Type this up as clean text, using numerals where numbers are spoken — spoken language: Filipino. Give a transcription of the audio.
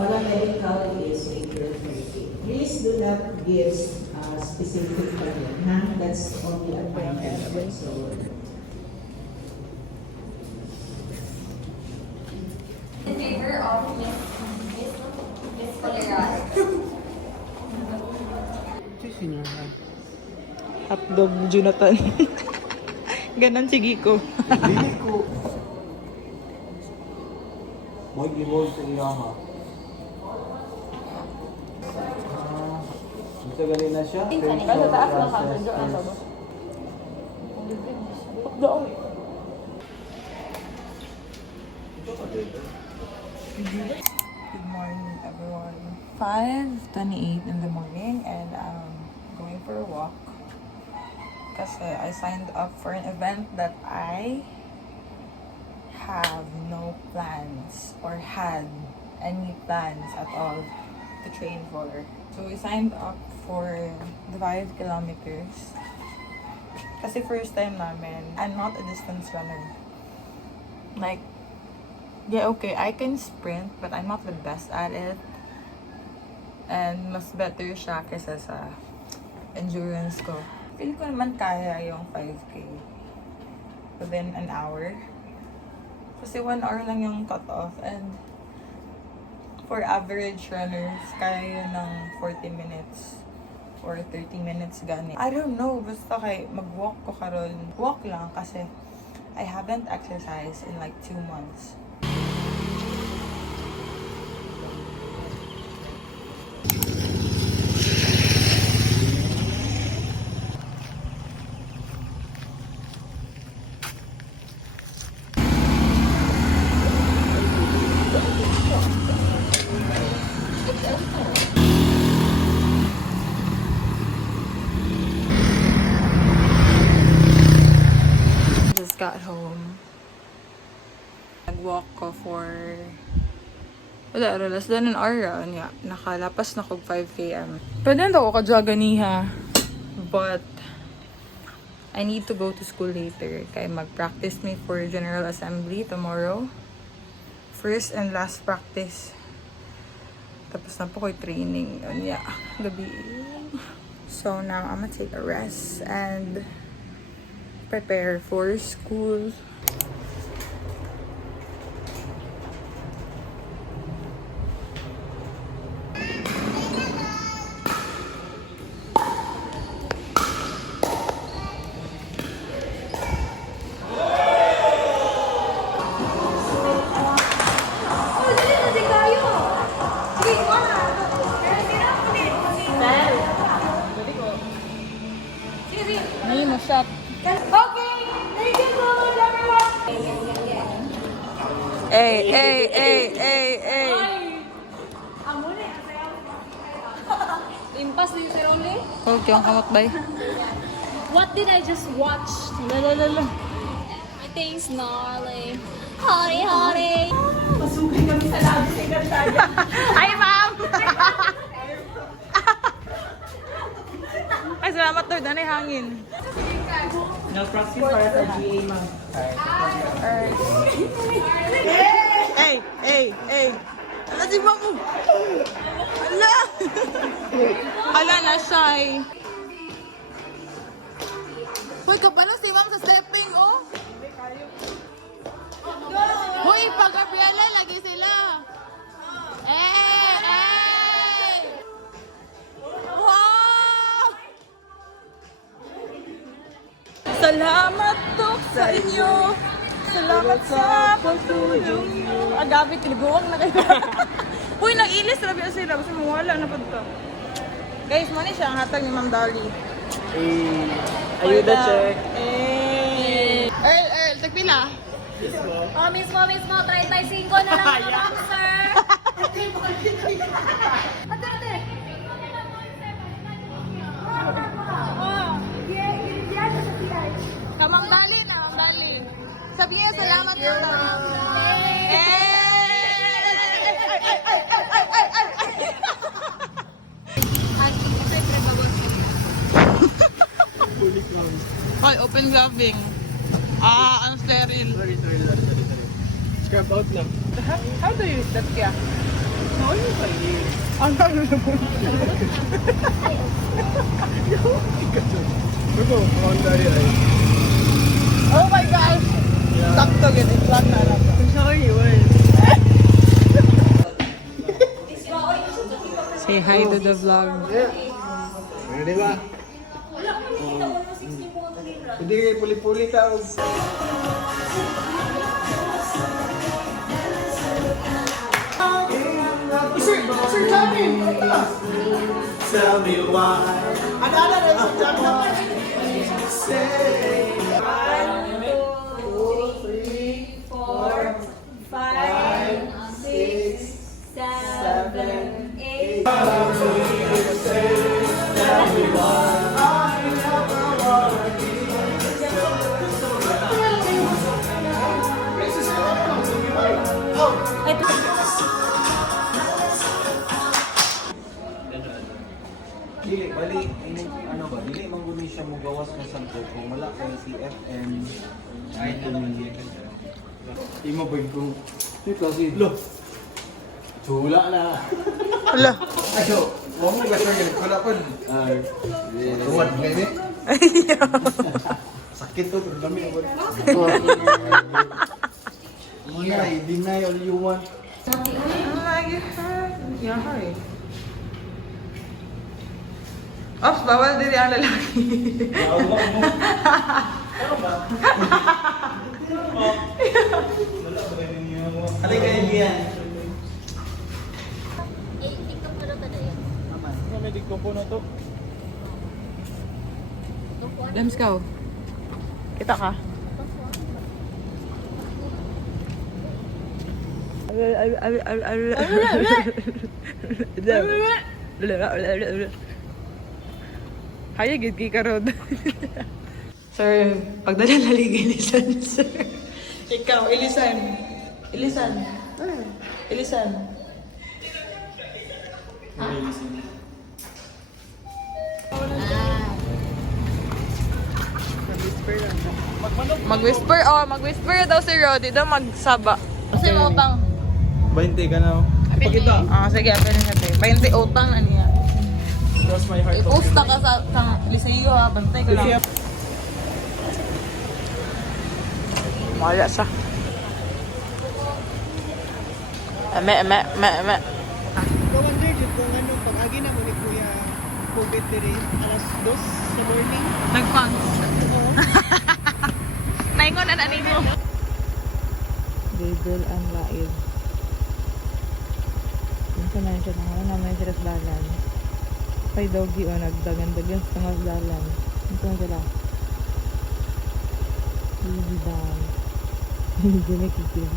Paramedical is 8:30. Please do not give specific time, ha? That's only a time. So, In favor of Miss Coleras. Hotdog Jonathan. Ganon sige ko. Dili ko. Mo'y gimol sa iyama. Ito galing na siya. Sa taas lang ka. Medyo ang sabo. Hotdog. Good morning, everyone. 5:28 in the morning and I'm going for a walk. Kasi I signed up for an event that I have no plans or had any plans at all to train for. So we signed up for the 5 kilometers. Kasi first time namin, I'm not a distance runner. Like, yeah, okay, I can sprint, but I'm not the best at it. And mas better siya kaysa sa endurance ko. Feel ko naman kaya yung 5K within an hour. Kasi 1 hour lang yung cut-off. And for average runners, kaya yun ng 40 minutes or 30 minutes gani. I don't know, basta kay mag-walk ko karon. Walk lang kasi I haven't exercised in like 2 months. Just got home. Nag-walk ko for less than an hour niya. Nakalapas na kog 5 km. Pwede na ako kadyaganiha. But I need to go to school later. Kaya mag-practice me for General Assembly tomorrow. First and last practice. Tapos na po ko'y training. Yeah, gabi. So now I'm gonna take a rest and prepare for school. Hindi mo shop. Okay, thank you so much, everyone. Hey. Impas din si Rolly. Okay, ang kamot bay. What did I just watch? Lalalala. My thing's gnarly. Hottie. Ay, ma'am! Ay, salamat to. Danay hangin. nag-practice para sa GA, ma'am. Hey! Ala, si ma'am mo! Ala! Ala na siya eh. Hoy, kapala si ma'am sa stepping, oh! Hoy, pag-abriala, lagi sila! Wow! Salamat to sa inyo! Salamat sa pagtulong nyo! Agabi, tiliguang na kayo. Uy, nag-ilis talaga sila. Kasi mawala na pa ito. Guys, money siya ang hatag ni Ma'am Dolly. Ayuda check. Earl, tagpila. Oh, mismo, 35 na lang naman, sir. Ate. Kamang Dolly na, Ma'am Dolly. Sabi niya, salamat po. Ay, open gloving. Ang sterile. Sorry. Scrub out lang. How do you use that, kaya? Ang ano naman? Oh my gosh! Sakto ganit lang na lang. Sorry, well. Say hi to the vlog. Ready ba? Hindi kayo puli-puli tao. Sir Johnny! Tell me why. Ano rin si Johnny? Say. 1, 2, 3, 4, 5, 6, 7, 8. Dili, bali, ano ba? Dili, mangguni siya mo gawas ng sangko kung wala kay CFM. Ay, Imo ba yung ito kasi, lo, chula na. Hala. Ayo, huwag mo gasar ganit, wala pa. Tuwad nga sakit to, pero dami ako. Muna, i-deny all you want. Oh my God. Yahay. Ops, bawal diri ang lalaki. Alay kayo yan. TikTok mo na ba na yan? May digko po na to. Lems ka. Kita ka. Kaya gid kay karod. Sir, pagdala lalig ilisan, sir. Ikaw, ilisan. Ilisan. Ilisan. Mag-whisper, mag-whisper daw si Roddy daw magsaba. Kasi mo bang? 20 ka na. Ipakita. Sige, apel na natin. 20 utang na niya. Cross my heart. I-post ka sa Liceo ha, bantay ka lang. Wala siya. Eme. Kawan din yun kung ano, pag-agi na mo ni Kuya COVID diri, alas 2 sa morning. Nagpang. Naingon na nito. Bidol ang laib. Minsan na siya nang naman siya sa dalan. Kay doggy o nagdagan-dagan sa tengah dalan. Minsan sila. Hindi ba? Hindi na kikil.